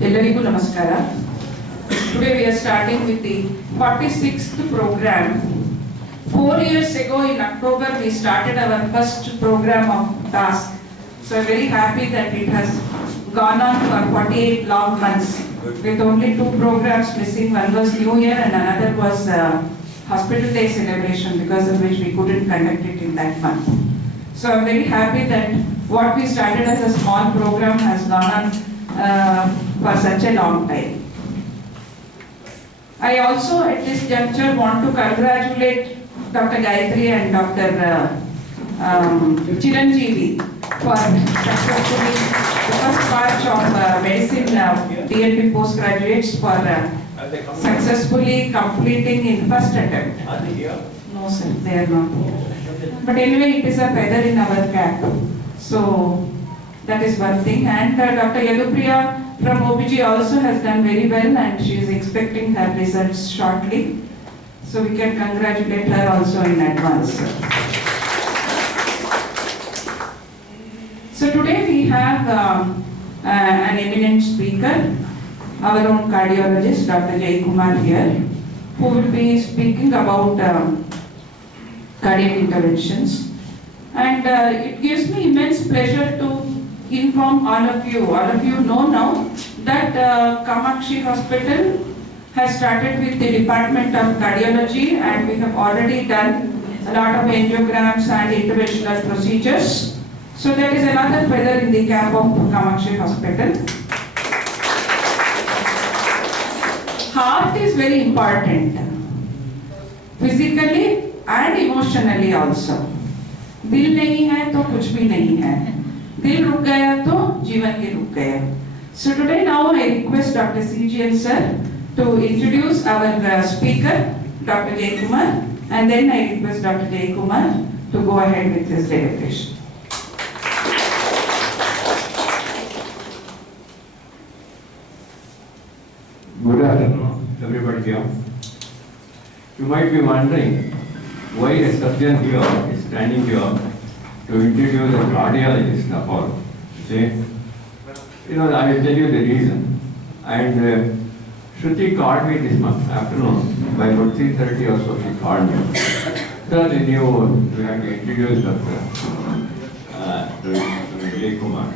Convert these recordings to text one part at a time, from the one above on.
Ellarigu Namaskara. Today we are starting with the 46th program. 4 years ago in October we started our first program of task. So I'm very happy that it has gone on for 48 long months with only 2 programs missing. One was New Year and another was Hospital Day celebration, because of which we couldn't conduct it in that month. So I'm very happy that what we started as a small program has gone on for such a long time. I also at this juncture want to congratulate Dr. Gayatri and Dr. Chiranjeevi for successfully the first batch of medicine DNP postgraduates for successfully completing in first attempt. No sir, they are not here. But anyway, it is a feather in our cap. So that is one thing. And Dr. Yadupriya from OPG also has done very well, and she is expecting her results shortly. So we can congratulate her also in advance. So today we have an eminent speaker, our own cardiologist, Dr. Jay Kumar here, who will be speaking about cardiac interventions. And it gives me immense pleasure to inform all of you. All of you know now that Kamakshi Hospital has started with the Department of Cardiology, and we have already done a lot of angiograms and interventional procedures. So there is another feather in the cap of Kamakshi Hospital. Heart is very important, physically and emotionally also. दिल नहीं है तो कुछ भी नहीं है. दिल रुक गया तो जीवन ही रुक गया. So today now I request Dr. CGN sir to introduce our speaker, Dr. Jay Kumar, and then I request Dr. Jay Kumar to go ahead with his dedication. Good afternoon, everybody here. You might be wondering why a surgeon here is standing here to introduce a cardiologist of all. See, I will tell you the reason. And Shruti called me this month afternoon, by about 3:30 or so she called me. Sir, they knew we had to introduce Dr. Jay Kumar.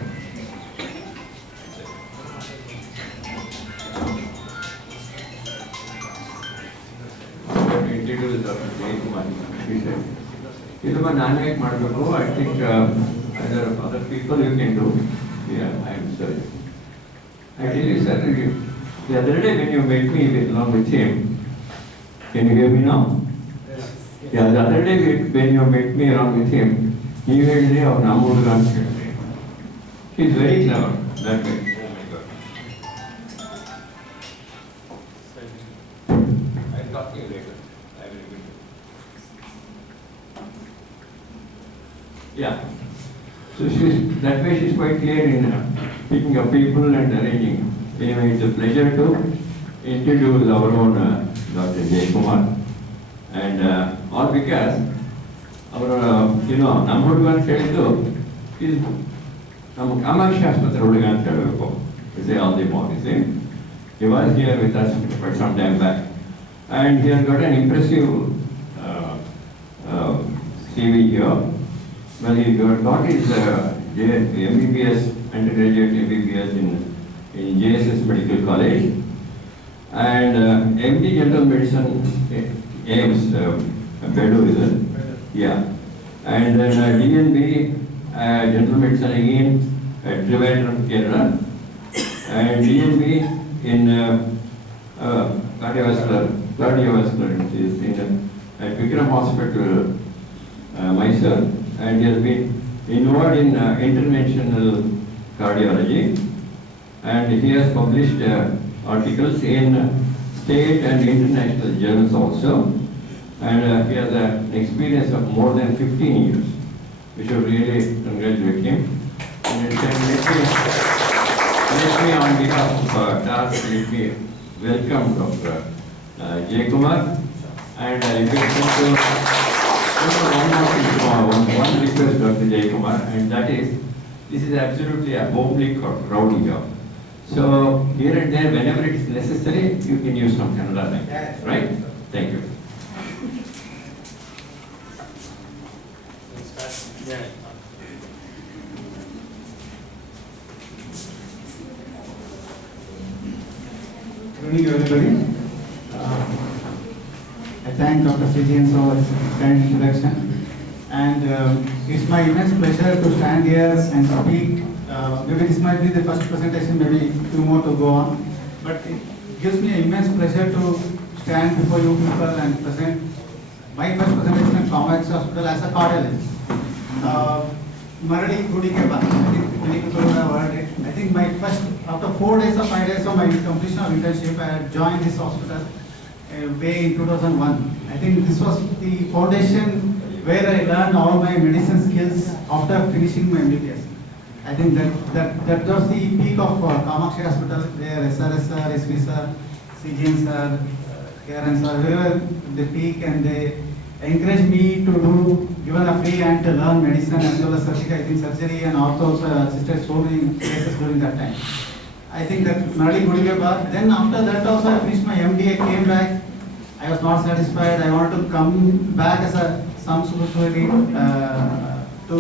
Introduce Dr. Jay Kumar. He said, I think either other people you can do. Yeah, I am sorry. Actually, sir, the other day when you met me along with him, can you hear me now? Yes. Yeah, the other day when you met me along with him, he will say of Namurgan. He is very clever that way. I'll talk to you later. Yeah. So that way she's quite clear in picking up people and arranging. Anyway, it's a pleasure to introduce our own Dr. Jay Kumar. And all because our, number one ಹೇಳಿದ್ದು is ನಮ್ಮ ಕಾಮಾಕ್ಷಿ ಆಸ್ಪತ್ರೆ ಹುಡುಗ ಅಂತ ಹೇಳಬೇಕು. Is all the more, you see. He was here with us for some time back. And he has got an impressive CV here. Well, he got his MBBS, undergraduate MBBS in JSS Medical College, and MD General Medicine, AIMS, Bedouin, yeah, and then DNB, General Medicine again at Trivandrum, Kerala, and DNB in cardiovascular, at Vikram Hospital, Mysore. And he has been involved in interventional cardiology, and he has published articles in state and international journals also, and he has an experience of more than 15 years. We should really congratulate him. And let me on behalf of TASC, let me welcome Dr. Jay Kumar, and I will one request, Dr. Jay Kumar, and that is This is absolutely a homely rowdy job. So here and there, whenever it is necessary, you can use some Kannada language, right? Thank you. Good evening, everybody. I thank Dr. Sijan for his kind introduction. And it's my immense pleasure to stand here and speak. Maybe this might be the first presentation, maybe two more to go on. But it gives me immense pleasure to stand before you people and present my first presentation in Commax Hospital as a cardiologist. Maradi Gudi ke baad, I think many people would have heard it. I think my first, after 4 days or 5 days of my completion of internship, I had joined this hospital way in 2001. I think this was the foundation where I learned all my medicine skills after finishing my MBBS. I think that was the peak of Kamakshi Hospital, where SRS sir, SV sir, CGN sir, Karen sir, they were the peak, and they encouraged me to do, given a free hand to learn medicine as well as surgery and ortho assisted so many cases during that time. I think that Maradi Gudi baad. Then after that also I finished my MD, I came back. I was not satisfied. I wanted to come back as some superficiality to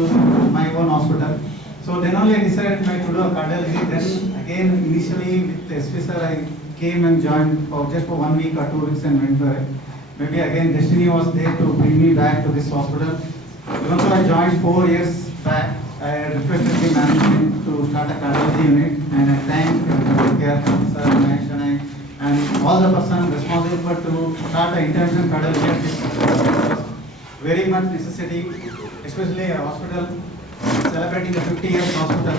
my own hospital. So then only I decided to do a cardiology. Then again, initially with SV sir, I came and joined for just for 1 week or 2 weeks and went for it. Maybe again destiny was there to bring me back to this hospital. Even though I joined 4 years back, I requested the management to start a cardiology unit, and I thank Sir and all the persons responsible to start an interventional cardiology at this very much necessity, especially a hospital celebrating the 50 years hospital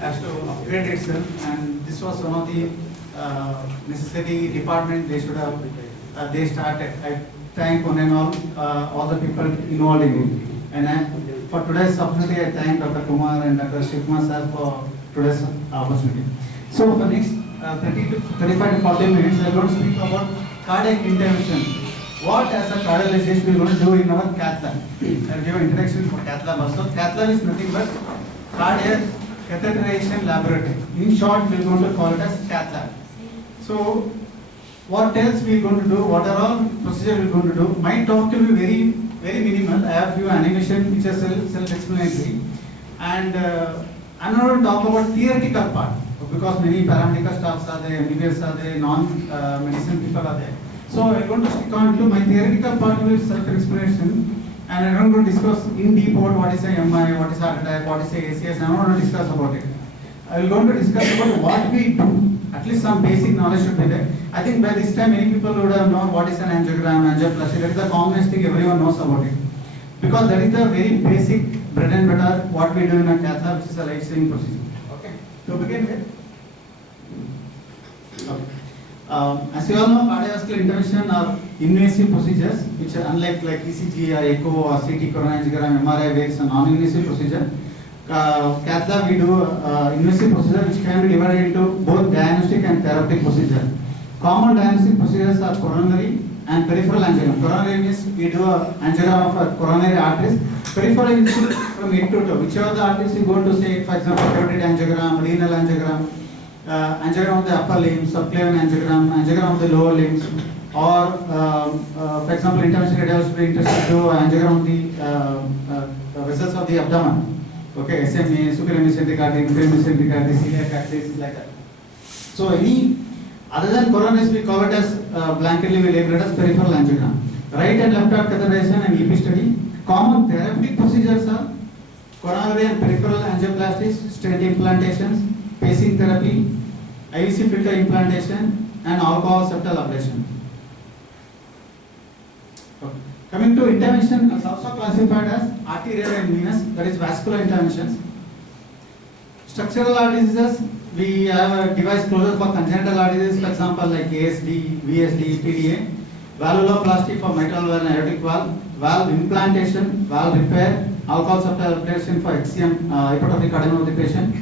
has to upgrade itself, and this was one of the necessary department they should have they started. I thank one and all the people involved in it. And for today's opportunity, I thank Dr. Kumar and Dr. Shivkumar sir for today's opportunity. So for next 30 to 35 to 40 minutes, I am going to speak about cardiac intervention. What as a cardiologist we are going to do in our cath lab. I will give an introduction for cath lab also. Cath lab is nothing but cardiac catheterization laboratory. In short, we are going to call it as cath lab. So what else we are going to do, what are all procedures we are going to do. My talk will be very minimal. I have few animation which are self-explanatory, and I'm not going to talk about theoretical part because many paramedical staffs are there, MBBS are there, non-medicine people are there. So I'm going to stick on to my theoretical part will be self-explanation, and I'm not going to discuss in deep about what is a MI, what is heart attack, what is a ACS. I'm not going to discuss about it. I will going to discuss about what we do. At least some basic knowledge should be there. I think by this time many people would have known what is an angiogram, angioplasty. That is the commonest thing everyone knows about it. Because that is the very basic bread and butter what we do in a cath lab, which is a life-saving procedure. Okay. So begin with. Okay. As you all know, cardiovascular intervention are invasive procedures which are unlike ECG or echo or CT, coronary angiogram, MRI, where it's a non-invasive procedure. Cath lab we do invasive procedure which can be divided into both diagnostic and therapeutic procedure. Common diagnostic procedures are coronary and peripheral angiogram. Coronary means we do a angiogram of coronary arteries. Peripheral is from head to toe. Whichever the arteries you go to say, for example, carotid angiogram, renal angiogram, angiogram of the upper limb, subclavian angiogram, angiogram of the lower limbs, or for example, intervention radiology will be interested to angiogram of the vessels of the abdomen. Okay, SMA, superior mesenteric artery, inferior mesenteric artery, celiac axis, like that. So any other than coronaries, we call it as blanketly we label it as peripheral angiogram. Right and left heart catheterization and EP study. Common therapeutic procedures are coronary and peripheral angioplasties, stent implantations, pacing therapy, IVC filter implantation, and alcohol septal ablation. Okay. Coming to intervention, is also classified as arterial and venous, that is vascular interventions. Structural heart diseases, we have a device closure for congenital heart disease, for example, like ASD, VSD, PDA. Valvuloplasty for mitral valve and aortic valve, valve implantation, valve repair, alcohol septal ablation for HCM, hypertrophic cardiomyopathy patient.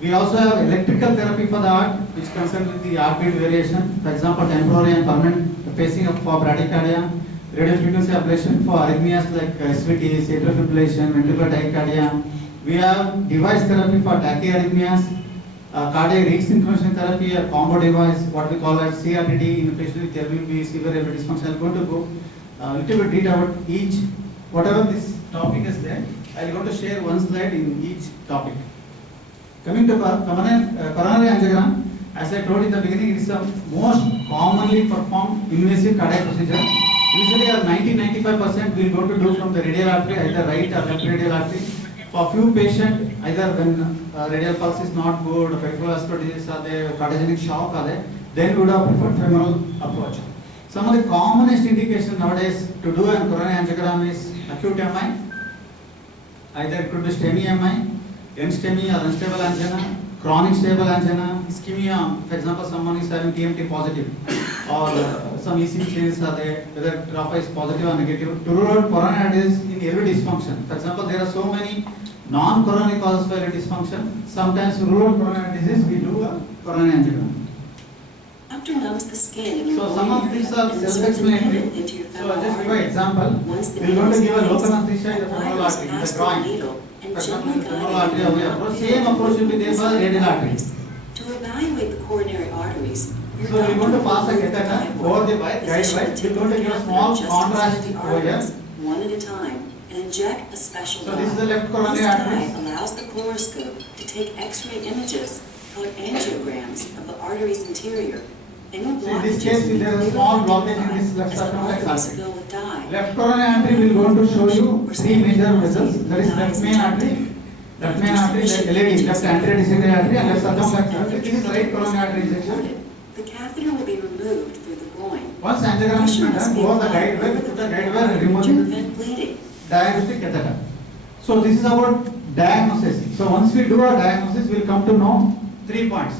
We also have electrical therapy for the heart, which concerns with the heartbeat variation, for example, temporary and permanent pacing for bradycardia. Radio frequency ablation for arrhythmias like SVT, atrial fibrillation, ventricular tachycardia, We have device therapy for tachyarrhythmias, cardiac resynchronization therapy, a combo device, what we call as CRTD in patient with LVP, severe airway dysfunction. I'm going to go a little bit detail about each, whatever this topic is there. I'm going to share one slide in each topic. Coming to coronary angiogram, as I told in the beginning, it is the most commonly performed invasive cardiac procedure. Usually, 90-95% we are going to do from the radial artery, either right or left radial artery. For few patients, either when radial pulse is not good, peripheral vascular disease are there, cardiogenic shock are there, then we would have preferred femoral approach. Some of the commonest indications nowadays to do a coronary angiogram is acute MI, either it could be STEMI MI, NSTEMI or unstable angina, chronic stable angina, ischemia, for example, someone is having TMT positive, or some ECG changes are there, whether TRAPA is positive or negative. To rule out coronary arteries in airway dysfunction. For example, there are so many non-coronary causes for airway dysfunction. Sometimes to rule out coronary disease, we do a coronary angiogram. After numbs the skin in your So some of these are self-explanatory. into your So femoral just give an artery. example. Once the We are going to needle give a is local placed, anesthesia in the femoral wires artery, in pass the through the groin. needle and For example, gently the guide femoral artery it away into approach. the Same approach will be there for radial arteries. To evaluate the coronary arteries, your So we are going to doctor pass a will catheter guide over the wire, guide Physician wire. We are going to take give a the small catheter just contrast inside the over here. arteries, one at a time, and inject a special So this is the dye. left coronary This artery. dye allows the fluoroscope to take X-ray images or angiograms of the artery's interior. Any So in this blockages case, will be there is a clearly small blockage in identified this left as the circumflex arteries artery. filled with dye. Left coronary artery will going to show you three major vessels. There is left main artery, left LED, left anterior descending artery, and left circumflex artery. This is right coronary artery injection. The catheter will be removed through the groin. Once angiogram is done, go on the guide wire, put the guide wire and remove To the prevent bleeding. diagnostic catheter. So this is about diagnosis. So once we do our diagnosis, we will come to know 3 points.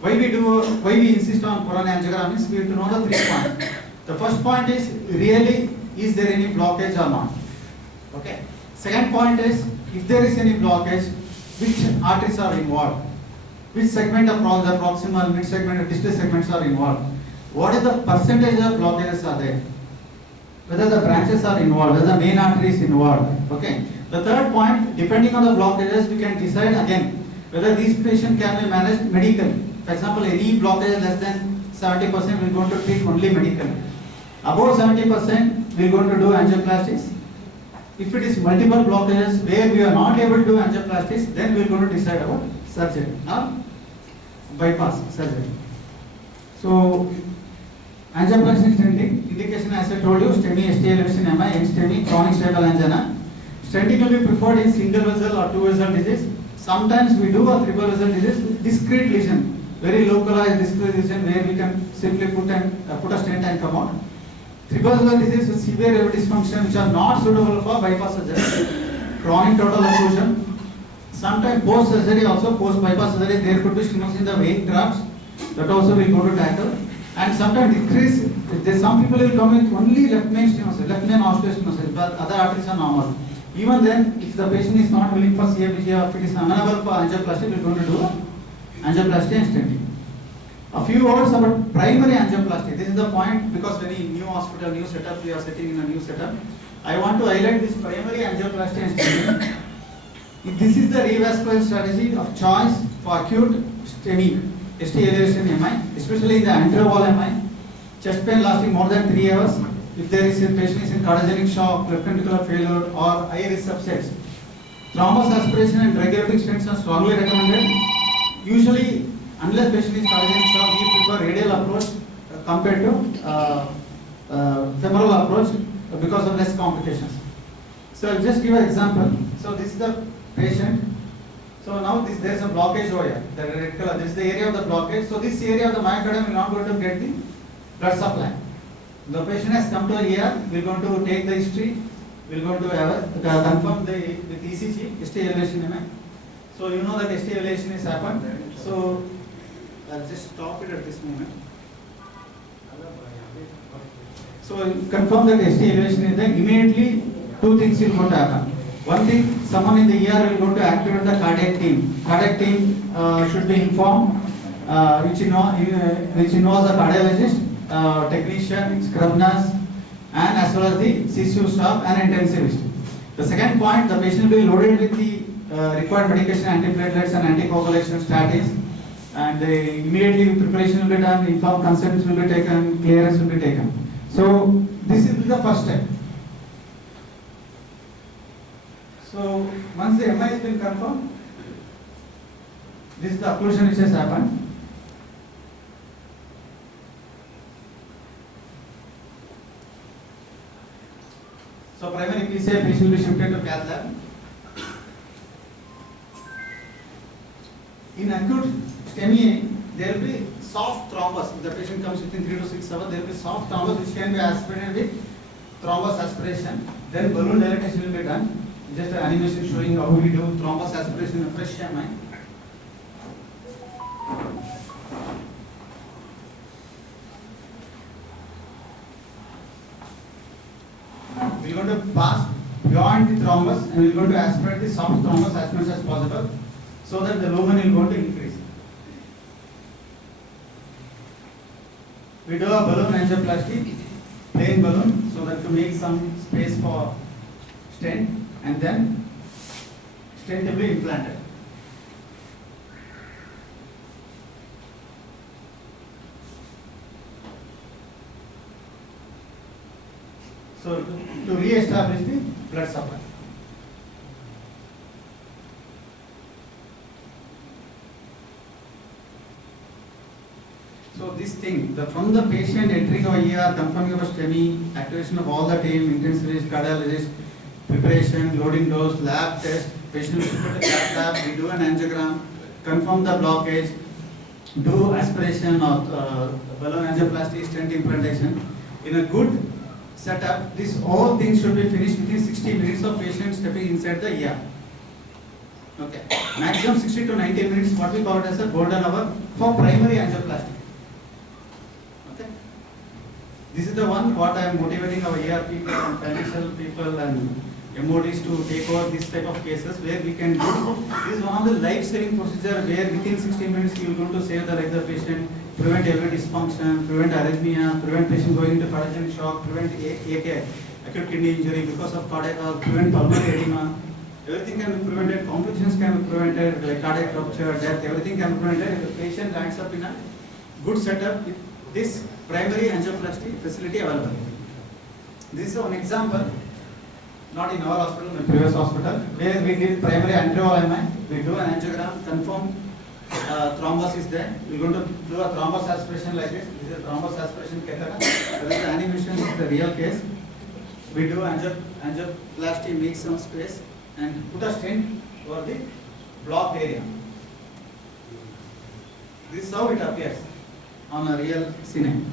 Why we insist on coronary angiogram is we have to know the 3 points. The first point is really, is there any blockage or not? Okay. Second point is, if there is any blockage, which arteries are involved? Which segment of the proximal, mid segment, or distal segments are involved? What is the percentage of blockages are there? Whether the branches are involved, whether the main artery is involved. Okay. The third point, depending on the blockages, we can decide again whether these patients can be managed medically. For example, any blockage less than 70%, we are going to treat only medically. Above 70%, we are going to do angioplastics. If it is multiple blockages where we are not able to do angioplastics, then we are going to decide about surgery or bypass surgery. So, angioplastic stenting, indication as I told you, STEMI, ST elevation MI, NSTEMI, chronic stable angina. Stenting will be preferred in single vessel or two vessel disease. Sometimes we do a triple vessel disease with discrete lesion, very localized discrete lesion where we can simply put a stent and come out. Triple vessel disease with severe airway dysfunction which are not suitable for bypass surgery. Chronic total occlusion. Sometimes post surgery also, post bypass surgery, there could be stenosis in the vein grafts. That also we will go to tackle. And sometimes decrease, some people will come with only left main stenosis, left main osteostenosis, but other arteries are normal. Even then, if the patient is not willing for CABG or if it is amenable for angioplasty, we are going to do angioplasty and stenting. A few words about primary angioplasty. This is the point because very new hospital, new setup, we are sitting in a new setup. I want to highlight this primary angioplasty and stenting. This is the revascular strategy of choice for acute STEMI, ST elevation MI, especially in the anterior wall MI. Chest pain lasting more than 3 hours. If there is a patient is in cardiogenic shock, left ventricular failure, or high risk subsets. Thrombus aspiration and drug aortic stents are strongly recommended. Usually, unless patient is cardiogenic shock, we prefer radial approach compared to femoral approach because of less complications. So I'll just give an example. So this is the patient. So now there is a blockage over here. The red color. This is the area of the blockage. So this area of the myocardium will not going to get the blood supply. The patient has come to here. We are going to take the history. We are going to have confirm with ECG, ST elevation MI. So you know that ST elevation is happened. So I'll just stop it at this moment. So confirm that ST elevation is there. Immediately, two things will going to happen. One thing, someone in the ER will going to activate the cardiac team. Cardiac team should be informed, which knows the cardiologist, technician, scrub nurse, and as well as the CCU staff and intensivist. The second point, the patient will be loaded with the required medication, antiplatelets and anticoagulation statins, and immediately preparation will be done, informed consent will be taken, clearance will be taken. So this is the first step. So once the MI has been confirmed, this is the occlusion which has happened. So primary PCI patient will be shifted to cath lab. In acute STEMI, there will be soft thrombus. If the patient comes within 3 to 6 hours, there will be soft thrombus which can be aspirated with thrombus aspiration. Then balloon dilatation will be done. Just an animation showing how we do thrombus aspiration in a fresh MI. We are going to pass beyond the thrombus and we are going to aspirate the soft thrombus as much as possible so that the lumen will go to increase. We do a balloon angioplasty, plain balloon, so that to make some space for stent, and then stent will be implanted. So to re-establish the blood supply. So this thing, from the patient entering our ER, confirming our STEMI, activation of all the team, intensivist, cardiologist, preparation, loading dose, lab test, patient will put a cath lab, we do an angiogram, confirm the blockage, do aspiration of balloon angioplasty, stent implantation. In a good setup, this all things should be finished within 60 minutes of patient stepping inside the ER. Okay, maximum 60 to 90 minutes, what we call it as a golden hour for primary angioplasty. This is the one what I am motivating our ER people and financial people and MODs to take over this type of cases where we can do. This is one of the life-saving procedure where within 60 minutes you are going to save the life of the patient, prevent every dysfunction, prevent arrhythmia, prevent patient going into cardiac shock, prevent AK, acute kidney injury because of cardiac arrest, prevent pulmonary edema. Everything can be prevented, complications can be prevented, like cardiac rupture, death, everything can be prevented if the patient lands up in a good setup with this primary angioplasty facility available. This is one example, not in our hospital, in the previous hospital, where we did primary anterior MI, we do an angiogram, confirm thrombus is there. We are going to do a thrombus aspiration like this. This is a thrombus aspiration catheter. This is the animation of the real case. We do angioplasty, make some space and put a stent over the blocked area. This is how it appears on a real cine.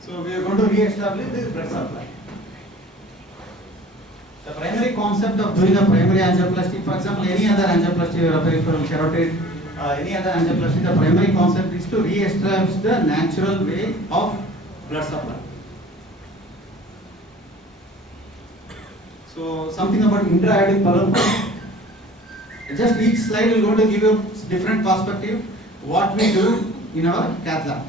So we are going to re-establish this blood supply. The primary concept of doing a primary angioplasty, for example, any other angioplasty or a peripheral carotid, any other angioplasty, the primary concept is to re-establish the natural way of blood supply. So something about intra-aortic balloon pump. Just each slide is going to give you different perspective what we do in our cath lab.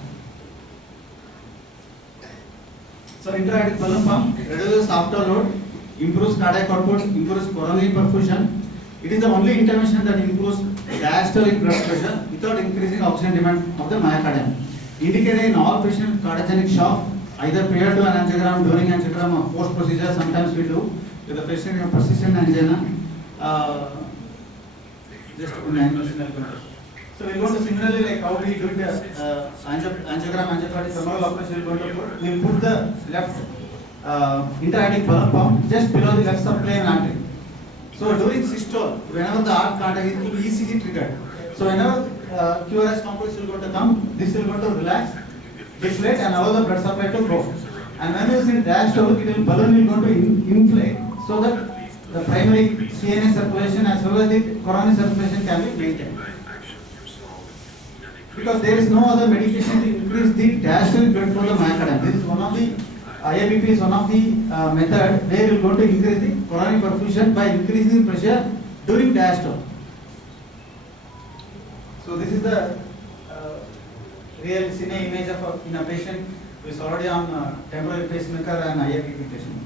So intra-aortic balloon pump reduces afterload, improves cardiac output, improves coronary perfusion. It is the only intervention that improves diastolic blood pressure without increasing oxygen demand of the myocardium. Indicated in all patients with cardiogenic shock, either prior to an angiogram, during angiogram, or post procedure. Sometimes we do with the patient in persistent angina. Just one animation I'll go. So we are going to similarly like how we do the angiogram, angioplasty, femoral operation. We will put the left intra-aortic balloon pump just below the left subclavian artery. So during systole, whenever the heart contact, it will be ECG triggered. So whenever QRS complex will going to come, this will going to relax, deflate, and allow the blood supply to go. And when it is in diastole, the balloon will going to inflate so that the primary CNS circulation as well as the coronary circulation can be maintained. Because there is no other medication to increase the diastolic blood flow to the myocardium. This is one of the IABP is one of the method where you are going to increase the coronary perfusion by increasing pressure during diastole. So this is the real cine image of in a patient who is already on temporary pacemaker and IABP patient.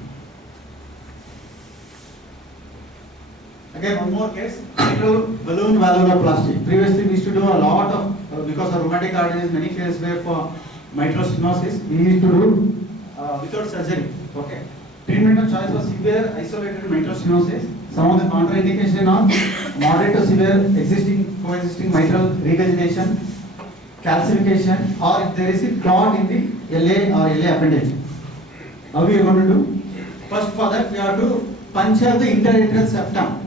Again, one more case, mitral balloon valvuloplasty. Previously, we used to do a lot of, because of rheumatic arthritis, many cases were for mitral stenosis, we used to do without surgery. Okay. Treatment of choice was severe isolated mitral stenosis. Some of the contraindication are moderate to severe coexisting mitral regurgitation, calcification, or if there is a clot in the LA or LA appendage. How we are going to do? First, for that we have to puncture the interatrial septum.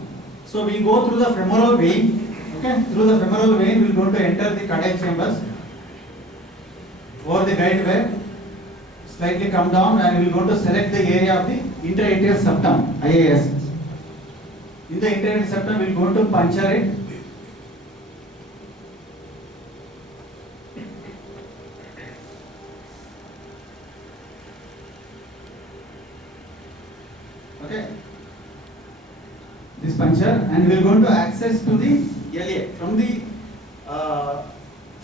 So we go through the femoral vein. Okay, through the femoral vein we are going to enter the cardiac chambers over the guide wire. Slightly come down and we are going to select the area of the interatrial septum, IAS. In the interatrial septum we are going to puncture it. Okay. This puncture, and we are going to access to the LA from the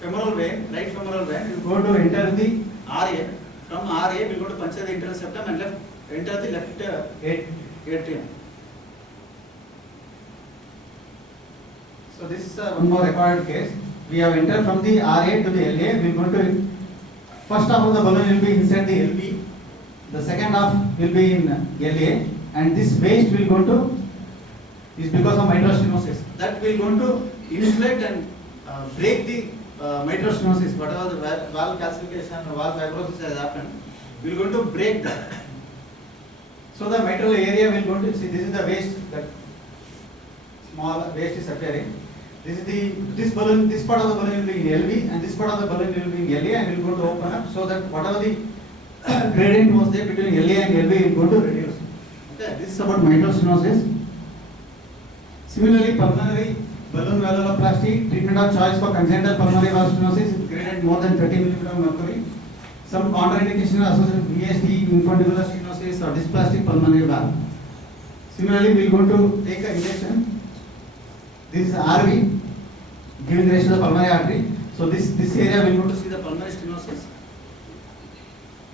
femoral vein, right femoral vein. We are going to enter the RA. From RA, we are going to puncture the interatrial septum and enter the left atrium. So this is one more required case. We have entered from the RA to the LA. We are going to, first half of the balloon will be inside the LV. The second half will be in LA, and this waste will go to is because of mitral stenosis. That will going to inflate and break the mitral stenosis. Whatever the valve calcification or valve fibrosis has happened, we are going to break that. So the mitral area will going to see. This is the waste, that small waste is appearing. This balloon, this part of the balloon will be in LV, and this part of the balloon will be in LA, and we will going to open up so that whatever the gradient was there between LA and LV will go to reduce. Okay, this is about mitral stenosis. Similarly, pulmonary balloon valvuloplasty, treatment of choice for congenital pulmonary valve stenosis, gradient more than 30 mm mercury. Some contraindication associated with VSD, infundibular stenosis, or dysplastic pulmonary valve. Similarly, we are going to take an injection. This is RV, giving rise to the pulmonary artery. So this area we are going to see the pulmonary stenosis.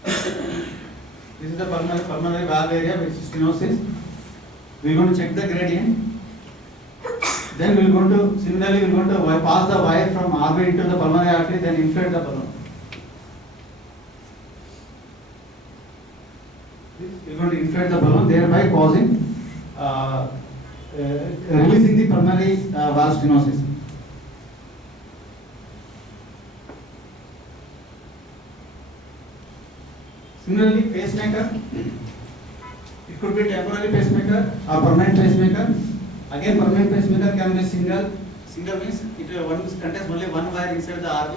This is the pulmonary valve area, which is stenosis. We are going to check the gradient. Then we are going to, similarly, we are going to pass the wire from RV into the pulmonary artery, then inflate the balloon. We are going to inflate the balloon, thereby causing, releasing the pulmonary valve stenosis. Similarly, pacemaker, it could be temporary pacemaker or permanent pacemaker. Again, permanent pacemaker can be single means it contains only one wire inside the RV,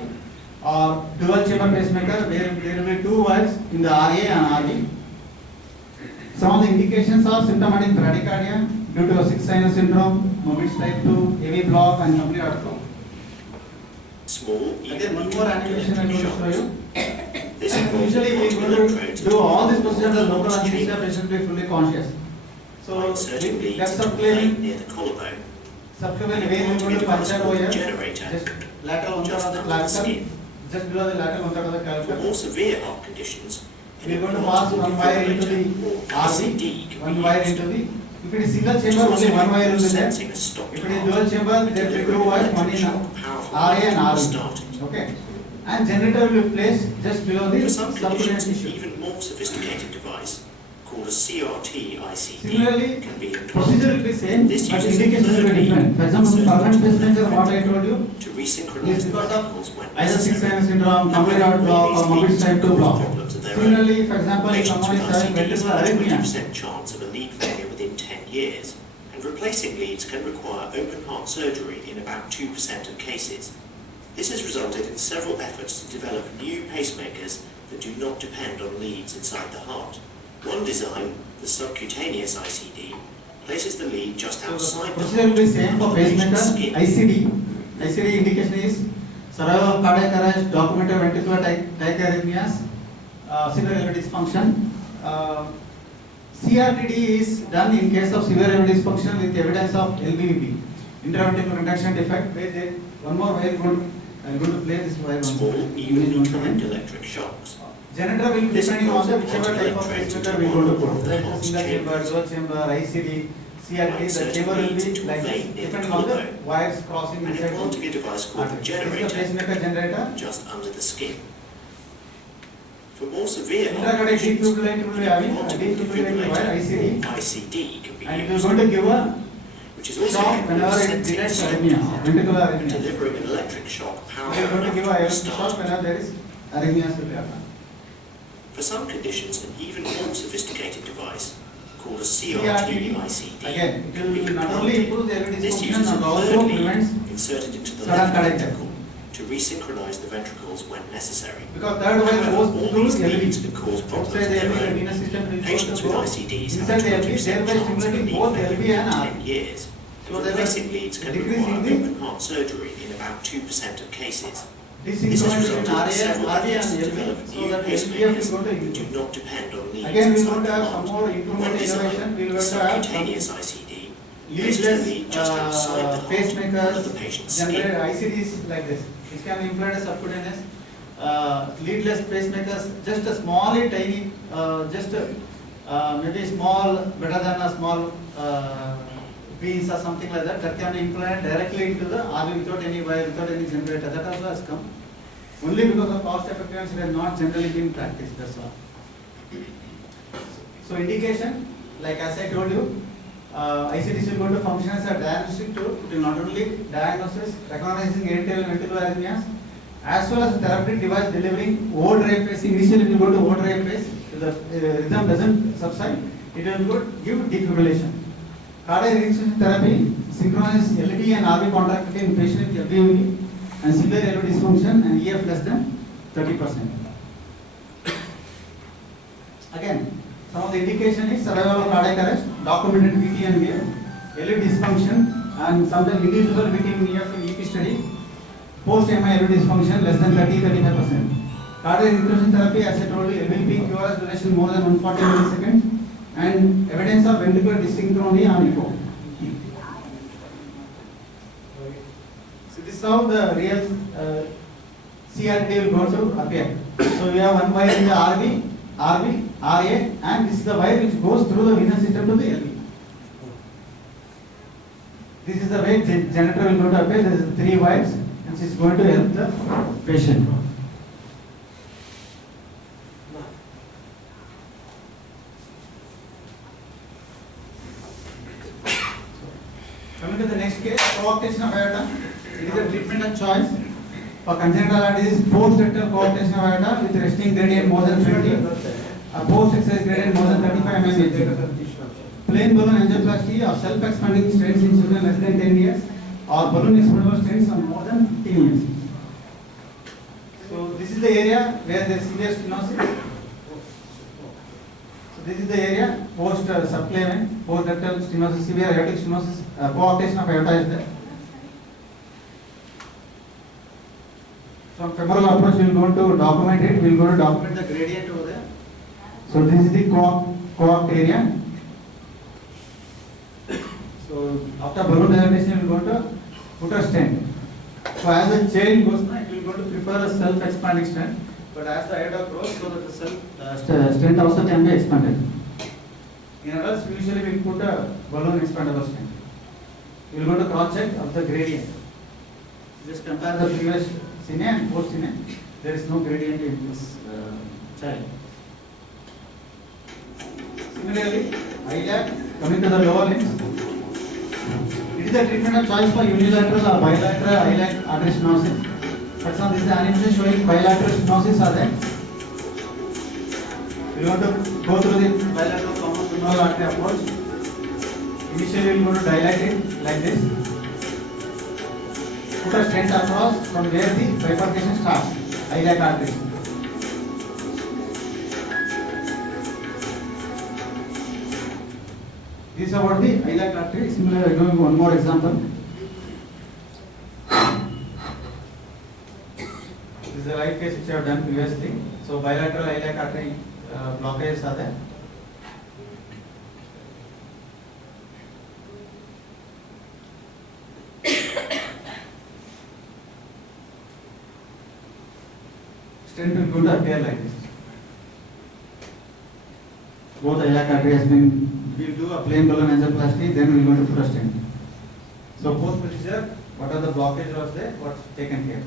or dual chamber pacemaker where there will be two wires in the RA and RV. Some of the indications are symptomatic bradycardia due to a 6 sinus syndrome, Mobius type 2, AV block, and complete heart block. Again, one more animation I am going to show you. Usually we are going to do all these procedures as local anesthesia, patient will be fully conscious. So that's subclavian vein we are going to puncture over here, just lateral one third of the clavicle, just below the lateral one third of the clavicle. For more severe heart conditions, we are going to pass one wire into the RV, one wire into the. If it is single chamber, only one wire will be there. If it is dual chamber, there will be two wires, one in RA and RV. Okay. And generator will be placed just below the subcutaneous tissue. Even more sophisticated device called a CRT ICD. Similarly, can be procedure will be same, but indication will be different. For example, permanent pacemaker, what I told you, to resynchronize is the because ventricles of when either 6 necessary. sinus syndrome, complete heart block, or Mobius type 2 block. Problems of their own. Similarly, for example, if Patients someone with is having ICDs ventricular have a arrhythmia, 20% chance of a lead failure within 10 years, and replacing leads can require open heart surgery in about 2% of cases. This has resulted in several efforts to develop new pacemakers that do not depend on leads inside the heart. One design, the subcutaneous ICD, places the lead just outside the procedure will be same for pacemaker, skin. ICD. ICD indication is survival of cardiac arrest, documented ventricular tachyarrhythmias, severe dysfunction. CRTD is done in case of severe dysfunction with evidence of LVVP, intraventricular conduction defect. One more wire good. I'm going to play this wire. Small, evenly timed electric shocks. Generator will be depending on the whichever type of pacemaker we are going to put. Like single chamber, dual chamber, ICD, CRT, the chamber will be like this, depending on the wires crossing and inside implanting a the device called the artery. This is the generator pacemaker generator. just under the skin. For more severe heart Intracranial conditions, defibrillator will be having a defibrillator wire ICD, ICD can be and it is used, going to give a which is also shock capable of whenever it sensing detects sound arrhythmia, ventricular and arrhythmia. delivering an electric shock It powerful is going to give a enough to electric shock start. whenever there is arrhythmia will happen. For some conditions, an even more sophisticated device called a CRT, CRT ICD again, can be it will not only implanted. improve the LED This function uses and a also third lead prevents inserted into the sudden left cardiac ventricle to resynchronize the ventricles when necessary. because third wire However, goes all through these the leads LED. can cause problems Outside of the their LV, the own. venous system will Patients with go ICDs inside have the a LV, 20% thereby chance of stimulating lead both failure LV in and 10 RV. years. So And there replacing is leads can decrease require in the open heart surgery in about 2% of cases. This This has increment between resulted in several RV efforts and to LV, develop so new that the LVF is pacemakers going to that do improve. not depend on leads Again, we inside want to the have heart. some more improvement One design, innovation. We the want to have some subcutaneous ICD, places the lead leadless just outside the heart under the pacemakers, patient's skin. generator ICDs like this. It can implant a subcutaneous leadless pacemakers, just a small, tiny, just maybe small, better than a small beans or something like that. That can be implanted directly into the RV without any wire, without any generator. That also has come. Only because of cost effectiveness, it has not generally been practiced. That's all. So indication, like as I told you, ICDs will go to function as a diagnostic tool. It will not only diagnosis, recognizing atrial and ventricular arrhythmias, as well as a therapeutic device delivering overdrive pace. Initially, it will go to overdrive pace. If the rhythm doesn't subside, it will go give defibrillation. Cardiac resuscitation therapy synchronizes LV and RV contractility in patient with LVMV and severe LV dysfunction and EF less than 30%. Again, some of the indication is survival of cardiac arrest, documented VT and VF, LV dysfunction, and sometimes individual VT and VF in EP study, post-MI LV dysfunction less than 30-35%. Cardiac inclusion therapy, as I told you, LVP QRS duration more than 140 milliseconds, and evidence of ventricular dysynchrony on echo. So this is how the real CRT will go to appear. So we have one wire in the RV, RA, and this is the wire which goes through the venous system to the LV. This is the way the generator will go to appear. There is 3 wires, which is going to help the patient. Coming to the next case, coarctation of aorta. It is a treatment of choice for congenital heart disease, post-rectal coarctation of aorta with resting gradient more than 20, a post-exercise gradient more than 35 mm. Plain balloon angioplasty or self-expanding stents in children less than 10 years, or balloon expandable stents on more than 15 years. So this is the area where there is severe stenosis. So this is the area post subclavian, post-rectal stenosis, severe aortic stenosis, coarctation of aorta is there. From femoral approach, we will go to document it. We will go to document the gradient over there. So this is the coarced area. So after balloon dilatation, we will go to put a stent. So as the chain goes, it will go to prefer a self-expanding stent. But as the aorta grows, so that the stent also can be expanded. In adults, usually we put a balloon expandable stent. We will go to cross check of the gradient. Just compare the previous cine and post cine. There is no gradient in this child. Similarly, ILAC, coming to the lower limbs. It is a treatment of choice for unilateral or bilateral ILAC artery stenosis. For example, this is the animation showing bilateral stenosis are there. We want to go through the bilateral common femoral artery approach. Initially, we will go to dilate it like this. Put a stent across from where the bifurcation starts, iliac artery. This is about the iliac artery. Similarly, I will give one more example. This is the right case which I have done previously. So bilateral iliac artery blockages are there. Stent will go to appear like this. Both iliac artery has been we'll do a plain balloon angioplasty, then we're going to put a stent. So post procedure, what are the blockage was there, what's taken care?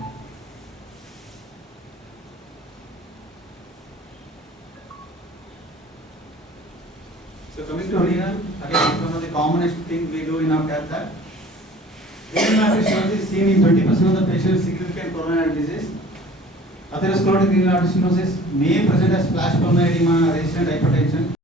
So coming to renal, again, one of the commonest thing we do in our cath lab. Renal artery stenosis is seen in 20% of the patients with significant coronary disease. Atherosclerotic renal artery stenosis may present as flash pulmonary edema, resistant hypertension.